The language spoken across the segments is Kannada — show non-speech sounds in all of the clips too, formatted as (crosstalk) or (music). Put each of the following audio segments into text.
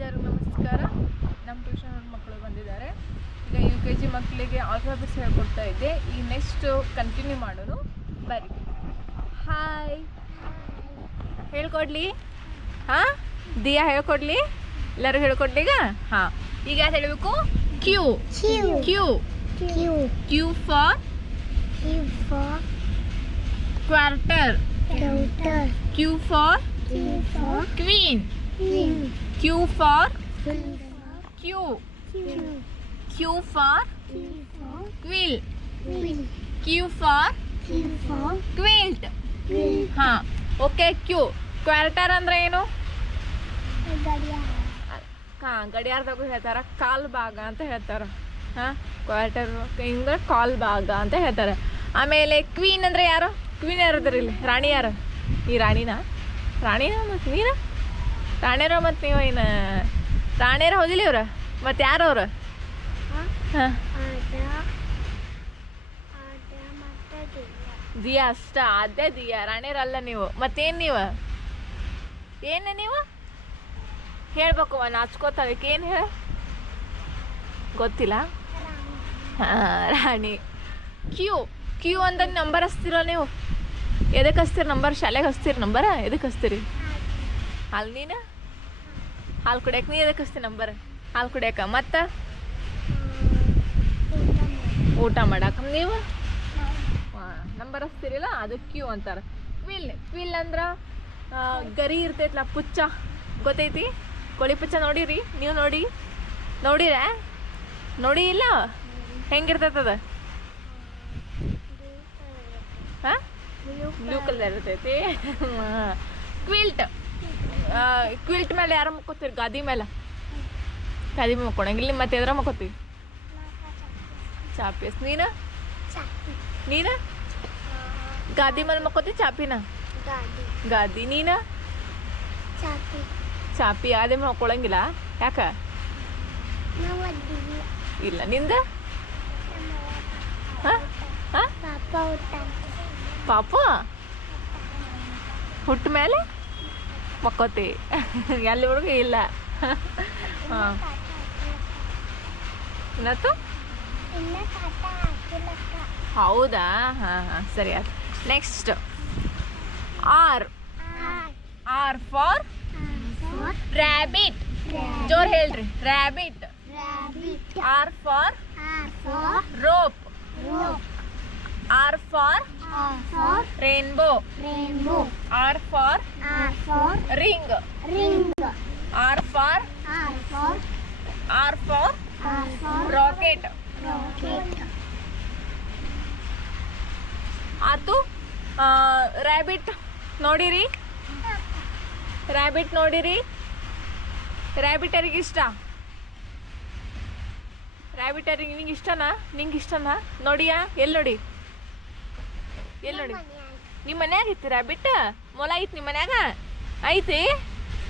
ಎಲ್ಲರಿಗೂ ನಮಸ್ಕಾರ ನಮ್ಮ ಟ್ಯೂಷನ್ ಮಕ್ಕಳು ಬಂದಿದ್ದಾರೆ ಈಗ ಯು ಕೆ ಜಿ ಮಕ್ಕಳಿಗೆ ಆಲ್ಫಾಬೆಟ್ಸ್ ಹೇಳ್ಕೊಡ್ತಾ ಇದ್ದೆ ಈ ನೆಕ್ಸ್ಟ್ ಕಂಟಿನ್ಯೂ ಮಾಡೋರು ಬರಿ ಹಾಯ್ ಹೇಳ್ಕೊಡ್ಲಿ ಹಾ ದಿಯಾ ಹೇಳ್ಕೊಡ್ಲಿ ಎಲ್ಲರೂ ಹೇಳ್ಕೊಡ್ಲಿ ಈಗ ಹಾ ಈಗ ಯಾರು ಹೇಳಬೇಕು Q Q Q for quarter Q for queen Q for Q. Q for quill. Q for quilt ಹಾ ಓಕೆ ಕ್ಯೂ ಕ್ವಾರ್ಟರ್ ಅಂದ್ರೆ ಏನು ಹಾ ಗಡಿಯಾರದಾಗೂ ಹೇಳ್ತಾರ ಕಾಲ್ ಭಾಗ ಅಂತ ಹೇಳ್ತಾರ ಹಾ ಕ್ವಾರ್ಟರ್ ಅಂದ್ರೆ ಕಾಲ್ ಭಾಗ ಅಂತ ಹೇಳ್ತಾರೆ ಆಮೇಲೆ ಕ್ವೀನ್ ಅಂದ್ರೆ ಯಾರು ಕ್ವೀನ್ ಯಾರು ಇಲ್ಲಿ ರಾಣಿ ಯಾರು ಈ ರಾಣಿನಾ ರಾಣಿನಾ ಮತ್ತು ತಾಣೇರ ಮತ್ತೆ ನೀವು ಏನ ರಾಣೇರ ಹೋಗಿಲ್ಲ ಇವ್ರ ಮತ್ತು ಯಾರು ಅವ್ರ ದಿಯಾ ಅಷ್ಟ ಅದೇ ದಿಯಾ ಅಲ್ಲ ನೀವು ಮತ್ತೇನು ನೀವ ಏನು ನೀವು ಹೇಳ್ಬೇಕು ನಾಚ್ಕೋತಾಳಕ್ಕೆ ಏನು ಹೇಳ ಗೊತ್ತಿಲ್ಲ ಹಾಂ ರಾಣಿ ಕ್ಯೂ ಕ್ಯೂ ಅಂದ ನಂಬರ್ ಹಚ್ತೀರ ನೀವು ಎದಕ್ಕೆ ಹಸ್ತಿರ ನಂಬರ್ ಶಾಲೆಗೆ ಹಸ್ತಿರ ನಂಬರ ಎದಕ್ಕೆ ಹಚ್ತೀರಿ ಅಲ್ಲಿ ನೀನು ಹಾಲು ಕುಡಿಯಕ್ಕೆ ನೀ ಎದಕ್ಕೆ ನಂಬರ್ ಹಾಲು ಕುಡಿಯಕ ಮತ್ತು ಊಟ ಮಾಡಕ್ಕೆ ನೀವು ಹಾಂ ನಂಬರ್ ಹಚ್ತೀರಿಲ್ಲ ಅದು ಕ್ಯೂ ಅಂತಾರೆ ಕ್ವಿಲ್ ಕ್ವಿಲ್ ಅಂದ್ರ ಗರಿ ಇರ್ತೈತಲ್ಲ ಪುಚ್ಚ ಗೊತ್ತೈತಿ ಕೋಳಿ ಪುಚ್ಚ ನೋಡಿರಿ ನೀವು ನೋಡಿ ನೋಡಿರ ನೋಡಿ ಇಲ್ಲ ಹೆಂಗಿರ್ತೈತದ ಹಾಂ ಬ್ಲೂ ಕಲರ್ ಇರ್ತೈತಿ ಕ್ವಿಲ್ಟ್ ಕ್ವಿಲ್ಟ್ ಮೇಲೆ ಯಾರ ಮುಕ್ಕೋತೀರಿ ಗಾದಿ ಮೇಲೆ ಗಾದಿ ಮೇಲೆ ಮುಕ್ಕೊಂಡಂಗಿಲ್ಲ ಮತ್ತೆ ಎದ್ರ ಮುಕ್ಕೋತೀವಿ ಚಾಪೀಸ್ ನೀನು ನೀನು ಗಾದಿ ಮೇಲೆ ಮಕ್ಕೋತಿ ಚಾಪಿನ ಗಾದಿ ನೀನು ಚಾಪಿ ಚಾಪಿ ಮೇಲೆ ಮಕ್ಕೊಳಂಗಿಲ್ಲ ಯಾಕ ಇಲ್ಲ ನಿಂದ ಪಾಪ ಹುಟ್ಟ ಮೇಲೆ ಮಕ್ಕೋತಿ ಎಲ್ಲಿವರೆಗೂ ಇಲ್ಲ ಇನ್ನತ್ತು ಹೌದಾ ಹಾಂ ಹಾಂ ಸರಿ ಆಯ್ತು next R R for rabbit ಜೋರ್ ಹೇಳ್ರಿ rabbit R for rope R for for rainbow. Rainbow. R for R for ring. Ring. R for R for R for R for rocket. Rocket. Atu. Rabbit ನೋಡಿರಿ ರ್ಯಾಬಿಟ್ ನೋಡಿರಿ ರ್ಯಾಬಿಟ್ ಯಾರಿಗೆ ಇಷ್ಟ ರ್ಯಾಬಿಟ್ ಯಾರಿಗೆ ನಿಂಗೆ ಇಷ್ಟನಾ ನಿಂಗೆ ಇಷ್ಟನಾ ನೋಡಿಯಾ ಎಲ್ಲಿ ನೋಡಿ ಎಲ್ಲಿ ನೋಡಿ ನಿಮ್ಮ ಮನ್ಯಾಗ ಇತ್ತೀರಾ ಮೊಲ ಐತಿ ನಿಮ್ಮ ಮನ್ಯಾಗ ಐತಿ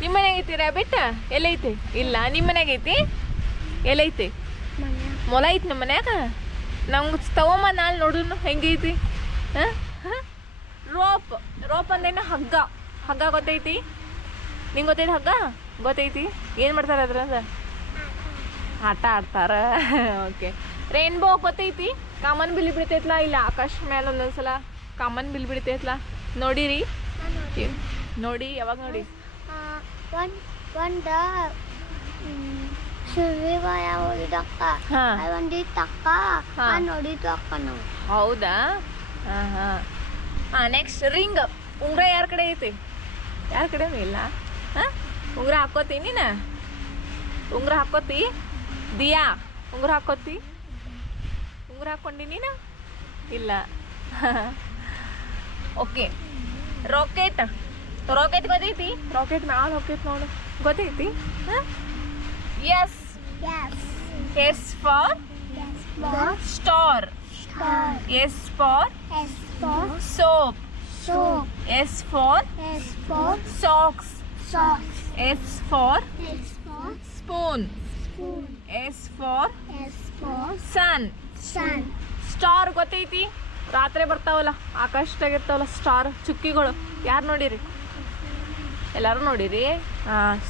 ನಿಮ್ಮ ಮನ್ಯಾಗ ಐತಿ ರಾಬಿಟ್ ಐತಿ ಇಲ್ಲ ನಿಮ್ಮ ಮನ್ಯಾಗ ಐತಿ ಎಲ್ಲೈತಿ ಮೊಲ ಐತಿ ನಿಮ್ಮ ಮನ್ಯಾಗ ನಮ್ಗೆ ತಗೊಂಬ ನಾಳೆ ನೋಡುನು ಹೆಂಗೈತಿ ಹಾಂ ರೋಪ್ ರೋಪ್ ಅಂದೇನು ಹಗ್ಗ ಹಗ್ಗ ಗೊತ್ತೈತಿ ನಿಂಗೆ ಗೊತ್ತೈತಿ ಹಗ್ಗ ಗೊತ್ತೈತಿ ಏನು ಮಾಡ್ತಾರ ಅದ್ರಂದ ಆಟ ಆಡ್ತಾರ ಓಕೆ (laughs) ರೇನ್ಬೋ ಗೊತ್ತೈತಿ ಕಾಮನ್ ಬಿಲಿ ಬಿಡ್ತೈತ್ಲ ಇಲ್ಲ ಆಕಾಶ ಮೇಲೆ ಒಂದೊಂದ್ಸಲ ಕಾಮನ್ ಬಿಲ್ ಬಿಡ್ತೈತಲ್ಲ ನೋಡಿರಿ ನೋಡಿ ಯಾವಾಗ ನೋಡಿ ಹೌದಾ ಹಾಂ ನೆಕ್ಸ್ಟ್ ರಿಂಗ್ ಉಂಗ್ರ ಯಾರ ಕಡೆ ಐತಿ ಯಾರ ಕಡೆ ಇಲ್ಲ ಹಾಂ ಉಂಗುರ ಹಾಕೋತಿ ನೀನು ಉಂಗುರ ಹಾಕೋತಿ ದಿಯಾ ಉಂಗ್ರ ಹಾಕೋತಿ ಉಂಗ್ರ ಹಾಕ್ಕೊಂಡಿ ನೀನು ಇಲ್ಲ (laughs) ओके रॉकेट तो रॉकेट गति थी रॉकेट में आ रॉकेट में गति थी yes yes S for store S for S for socks S for spoon S for sun sun star गति थी ರಾತ್ರಿ ಬರ್ತಾವಲ್ಲ ಆಕಾಶದಾಗಿರ್ತಾವಲ್ಲ ಸ್ಟಾರ್ ಚುಕ್ಕಿಗಳು ಯಾರು ನೋಡಿರಿ ಎಲ್ಲರೂ ನೋಡಿರಿ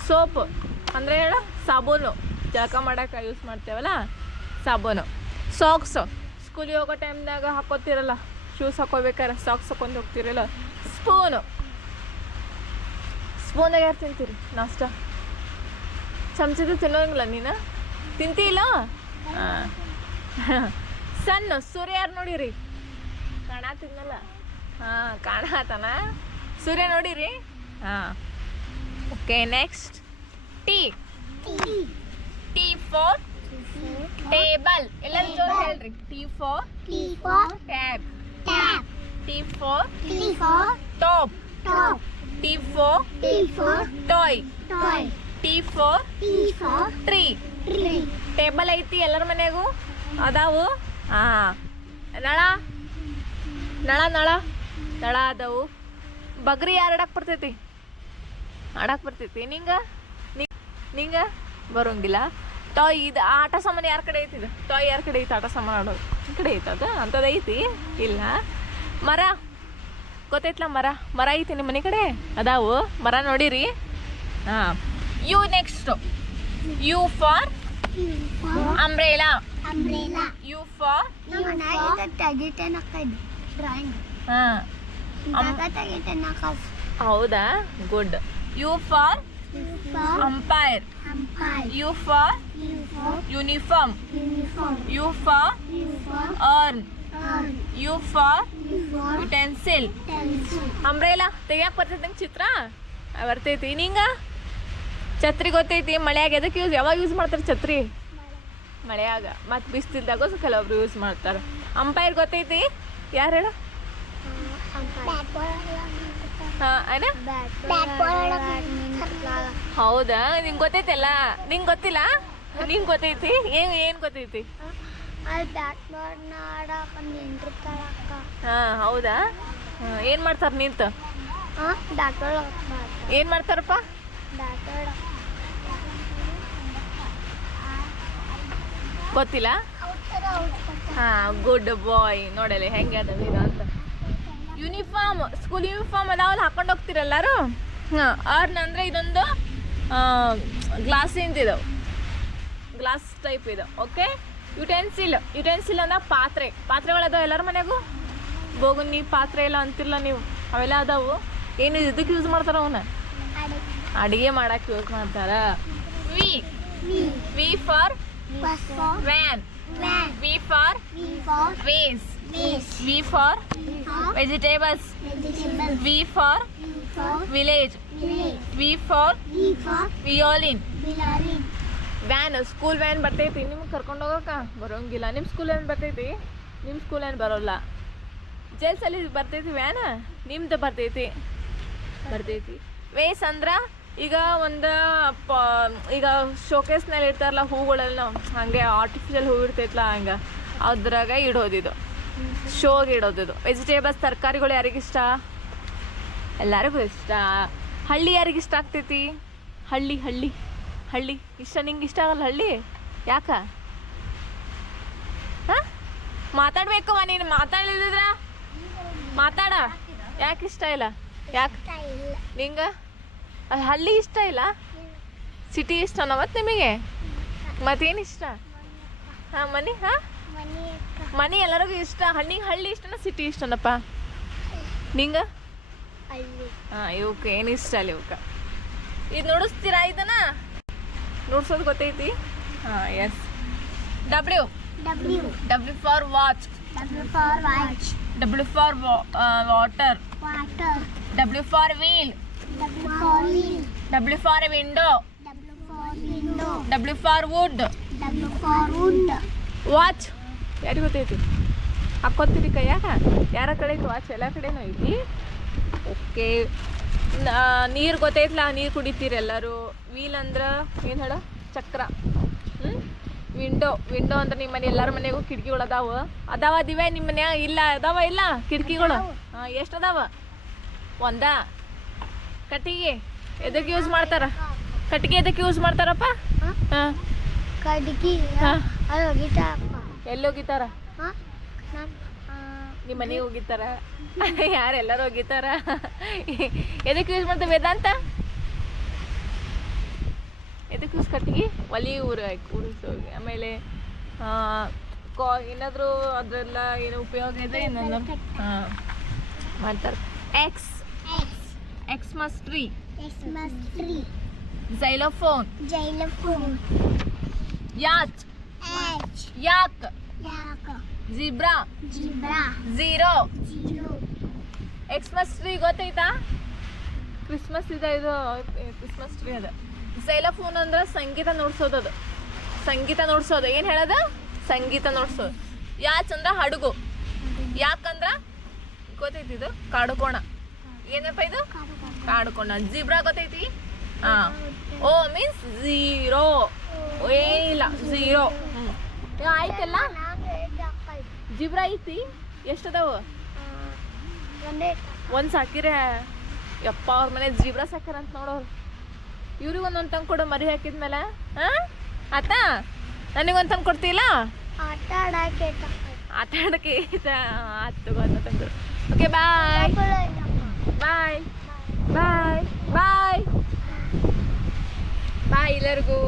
ಸೋಪ್ ಅಂದರೆ ಹೇಳ ಸಾಬೂನು ಜಳಕ ಮಾಡೋಕೆ ಯೂಸ್ ಮಾಡ್ತೇವಲ್ಲ ಸಾಬೂನು ಸಾಕ್ಸ್ ಸ್ಕೂಲಿಗೆ ಹೋಗೋ ಟೈಮ್ದಾಗ ಹಾಕೋತಿರಲ್ಲ ಶೂಸ್ ಹಾಕೋಬೇಕಾರೆ ಸಾಕ್ಸ್ ಹಾಕೊಂಡು ಹೋಗ್ತಿರಲ್ಲ ಸ್ಪೂನು ಸ್ಪೂನಾಗ ಯಾರು ತಿಂತೀರಿ ನಾಷ್ಟ ಚಮಚದ ತಿನ್ನೋಂಗಿಲ್ಲ ನೀನು ತಿಂತೀಲ್ಲ (laughs) ಸಣ್ಣ ಸೂರ್ಯ ಯಾರು ನೋಡಿರಿ ಕಾಣಾತಿದ್ನಲ್ಲ ಹಾ ಕಾಣಾತನ ಸೂರ್ಯ ನೋಡಿರಿ ಹಾ okay next T T for table ಎಲ್ಲರೂ ಜೋರು ಹೇಳ್ರಿ T for T for tab T for T for top top T for T for toy toy T for T for tree tree table ಐತಿ ಎಲ್ಲರ ಮನೆಗೂ ಅದಾವು ಹಾ ನಳ ನಳ ನಳ ನಳ ಅದಾವು ಬಗ್ರಿ ಯಾರು ಆಡಕ್ ಬರ್ತೈತಿ ಆಡಕ್ ಬರ್ತೈತಿ ನಿಂಗ ನಿಂಗ ಬರೋಂಗಿಲ್ಲ ಟಾಯ್ ಇದು ಆಟ ಸಾಮಾನು ಯಾರ ಕಡೆ ಐತಿ ಟಾಯ್ ಯಾರ ಕಡೆ ಐತಿ ಆಟ ಸಾಮಾನು ಆಡೋದು ಈ ಕಡೆ ಐತದ ಅಂತದ ಐತಿ ಇಲ್ಲ ಮರ ಗೊತ್ತೈತ್ಲ ಮರ ಮರ ಐತಿ ನಿಮ್ಮ ಮನೆ ಕಡೆ ಅದಾವು ಮರ ನೋಡಿರಿ ಹಾ U next U for umbrella U for ಹೌದಾ good U for umpire U for uniform U for urn U for utensil umbrella ತೆಗಿಯಕ್ಕೆ ಬರ್ತೈತಿ ನಂಗೆ ಚಿತ್ರ ಬರ್ತೈತಿ ನಿಂಗ ಛತ್ರಿ ಗೊತ್ತೈತಿ ಮಳೆಯಾಗ ಎದಕ್ಕೆ ಯೂಸ್ ಯಾವಾಗ ಯೂಸ್ ಮಾಡ್ತಾರೆ ಛತ್ರಿ ಮಳೆಯಾಗ ಮತ್ತು ಬಿಸ್ತಿಲ್ದಾಗ ಕೆಲವೊಬ್ರು ಯೂಸ್ ಮಾಡ್ತಾರೆ ಅಂಪೈರ್ ಗೊತ್ತೈತಿ ಯಾರು ಹೇಳ ಹೌದಾ ನಿಂಗೆ ಗೊತ್ತೈತಲ್ಲ ನಿಂಗೆ ಗೊತ್ತಿಲ್ಲ ನಿಂಗೆ ಗೊತ್ತೈತಿ ಏನು ಏನು ಗೊತ್ತೈತಿ ಹಾಂ ಹೌದಾ ಏನು ಮಾಡ್ತಾರೆ ನಿಂತು ಏನು ಮಾಡ್ತಾರಪ್ಪ ಗೊತ್ತಿಲ್ಲ ಹಾ ಗುಡ್ ಬಾಯ್ ನೋಡಲ್ಲ ಹೆಂಗೆ ಅದ ಅಂತ ಯೂನಿಫಾರ್ಮ್ ಸ್ಕೂಲ್ ಯೂನಿಫಾರ್ಮ್ ಅದಾವ್ ಹಾಕೊಂಡು ಹೋಗ್ತೀರ ಎಲ್ಲರೂ ಹಾಂ ಇದೊಂದು ಗ್ಲಾಸ್ ಇದು ಗ್ಲಾಸ್ ಟೈಪ್ ಇದು ಓಕೆ ಯುಟೆನ್ಸಿಲ್ ಯುಟೆನ್ಸಿಲ್ ಅಂದ್ರೆ ಪಾತ್ರೆ ಅದಾವ ಎಲ್ಲರ ಮನೆಗೂ ನೀವು ಪಾತ್ರೆ ಎಲ್ಲ ಅಂತಿಲ್ಲ ನೀವು ಅವೆಲ್ಲ ಅದಾವು ಏನು ಇದಕ್ಕೆ ಯೂಸ್ ಮಾಡ್ತಾರ ಅವನ ಅಡಿಗೆ ಮಾಡಕ್ಕೆ ಯೂಸ್ ಮಾಡ್ತಾರ V V for Bus for Van. Van. V for V for Vase. V for V for Vegetables. Vegetables. V for V for Village. Village. V for V for Violin. Violin. Van school van ಬರ್ತೈತಿ ನಿಮ್ಗೆ ಕರ್ಕೊಂಡು ಹೋಗೋಕ ಬರೋಂಗಿಲ್ಲ ನಿಮ್ಮ ಸ್ಕೂಲ್ ವ್ಯಾನ್ ಬರ್ತೈತಿ ನಿಮ್ಮ ಸ್ಕೂಲ್ ವ್ಯಾನ್ ಬರೋಲ್ಲ ಜೇಲ್ಸಲ್ಲಿ ಬರ್ತೈತಿ ವ್ಯಾನ ನಿಮ್ದು ಬರ್ತೈತಿ ಬರ್ತೈತಿ ವೇಸ್ sandra ಈಗ ಒಂದು ಈಗ ಈಗ ಶೋಕೇಸ್ನಲ್ಲಿ ಇರ್ತಾರಲ್ಲ ಹೂಗಳೆಲ್ಲ ಹಂಗೆ ಆರ್ಟಿಫಿಷಿಯಲ್ ಹೂ ಇರ್ತೈತಲ್ಲ ಹಂಗೆ ಅದ್ರಾಗ ಇಡೋದಿದು ಶೋಗೆ ಇಡೋದಿದು ವೆಜಿಟೇಬಲ್ಸ್ ತರಕಾರಿಗಳು ಯಾರಿಗಿಷ್ಟ ಎಲ್ಲರಿಗೂ ಇಷ್ಟ ಹಳ್ಳಿ ಯಾರಿಗಿಷ್ಟ ಆಗ್ತೈತಿ ಹಳ್ಳಿ ಹಳ್ಳಿ ಹಳ್ಳಿ ಇಷ್ಟ ನಿಂಗೆ ಇಷ್ಟ ಆಗಲ್ಲ ಹಳ್ಳಿ ಯಾಕ ಹಾಂ ನೀನು ಮಾತಾಡಿದ್ರ ಮಾತಾಡ ಯಾಕೆ ಇಷ್ಟ ಇಲ್ಲ ಯಾಕೆ ನಿಂಗೆ ಹಳ್ಳಿ ಇಷ್ಟ ಇಲ್ಲ ಸಿಟಿ ಇಷ್ಟ ಮತ್ತು ನಿಮಗೆ ಮತ್ತೇನು ಇಷ್ಟ ಹಾಂ ಮನೆ ಹಾಂ ಮನೆ ಎಲ್ಲರಿಗೂ ಇಷ್ಟ ಹಣ್ಣಿಗೆ ಹಳ್ಳಿ ಇಷ್ಟನ ಸಿಟಿ ಇಷ್ಟನಪ್ಪ ನಿಂಗ ಹಾಂ ಇವಕ್ಕೆ ಏನು ಇಷ್ಟ ಅಲ್ಲಿ ಇವಕ್ಕ ಇದು ನೋಡಿಸ್ತೀರಾ ಇದನ್ನ ನೋಡ್ಸೋದು ಗೊತ್ತೈತಿ ಹಾಂ S W W for watch W for water W for wheel W for wheel. W for window. W for window. W for wood. W for wood. Watch ಯಾರಿಗೆ ಗೊತ್ತೈತಿ ಹಾಕ್ಕೊತೀರಿ ಕೈಯಾಗ ಯಾರ ಕಡೆ ಐತಿ ವಾಚ್ ಎಲ್ಲ ಕಡೆನೂ ಐತಿ ಓಕೆ ನೀರು ಗೊತ್ತೈತ್ಲ ನೀರು ಕುಡಿತೀರಿ ಎಲ್ಲರೂ ವೀಲ್ ಅಂದ್ರೆ ಏನು ಹೇಳ ಚಕ್ರ ಹ್ಞೂ ವಿಂಡೋ ವಿಂಡೋ ಅಂದ್ರೆ ನಿಮ್ಮ ಮನೆ ಎಲ್ಲರ ಮನೆಗೂ ಕಿಟಕಿಗಳು ಅದಾವ ಅದಾವ ದಿವೆ ನಿಮ್ಮ ಮನ್ಯಾಗ ಇಲ್ಲ ಅದಾವ ಇಲ್ಲ ಕಿಟಕಿಗಳು ಹಾಂ ಎಷ್ಟು ಅದಾವ ಒಂದಾ ಕಟ್ಟಿಗೆ ಎದಕ್ಕೆ ಯೂಸ್ ಮಾಡ್ತಾರ ಕಟ್ಟಿಗೆ ಎದಕ್ಕೆ ಯೂಸ್ ಮಾಡ್ತಾರಪ್ಪ ಹಾಂ ಕಟ್ಟಿಗೆ ಎಲ್ಲಿ ಹೋಗಿತಾರ ನಿಮ್ಮ ಮನೆಗೆ ಹೋಗಿತಾರ (laughs) ಯಾರೆಲ್ಲರೂ ಹೋಗಿತಾರ ಎದಕ್ಕೆ ಯೂಸ್ ಮಾಡ್ತ ವೇದಾಂತ ಎದಕ್ಕೆ ಯೂಸ್ ಕಟ್ಟಿಗೆ ಒಲಿ ಊರು ಕೂರಿಸೋಗಿ ಆಮೇಲೆ ಕಾ ಏನಾದರೂ ಅದೆಲ್ಲ ಏನು ಉಪಯೋಗ ಇದೆ ಏನಲ್ಲ ಹಾಂ ಮಾಡ್ತಾರೆ X Xmas tree. Xmas tree. Xylophone. Xylophone. Yacht. Yacht. Yak. Yak. Zebra. Zebra. Zero. Zero. Xmas tree Christmas ಇದೆ ಇದು ಕ್ರಿಸ್ಮಸ್ ಟ್ರೀ ಅದು ಸೈಲಫೋನ್ ಅಂದ್ರೆ ಸಂಗೀತ ನೋಡ್ಸೋದದು ಸಂಗೀತ ನುಡ್ಸೋದು ಏನು ಹೇಳೋದು ಸಂಗೀತ ನೋಡ್ಸೋದು ಅಂದ್ರೆ ಹಡಗು ಯಾಕಂದ್ರೆ ಇದು ಕಾಡುಕೋಣ ಏನಪ್ಪ ಇದು ಕಾಡುಕೋಣ ಜಿಬ್ರಾ ಗೊತ್ತೈತಿ ಹಾ ಓ ಮೀನ್ಸ್ ಜೀರೋ ಏ ಇಲ್ಲ ಝೀರೋ ಆಯ್ತಲ್ಲ ಜಿಬ್ರಾ ಐತಿ ಎಷ್ಟದಾವ ಒಂದು ಸಾಕಿರೆ ಯಪ್ಪ ಅವ್ರ ಮನೆ ಜೀಬ್ರಾ ಸಾಕ್ಯಾರ ಅಂತ ನೋಡೋರು ಇವ್ರಿಗೆ ಒಂದೊಂದು ತಂದು ಕೊಡು ಮರಿ ಹಾಕಿದ್ಮೇಲೆ ಹಾಂ ಆತ ನನಗೊಂದು ತಂದು ಕೊಡ್ತಿಲ್ಲ ಆಟ ಆಡಕ್ಕೆ ಆಟ ಆಡಕ್ಕೆ ಆಯ್ತಾ ಆಯ್ತು ಓಕೆ ಬಾಯ್ ಬಾಯ್ ಬಾಯ್ ಬಾಯ್ ಬಾಯ್ ಎಲ್ಲರಿಗೂ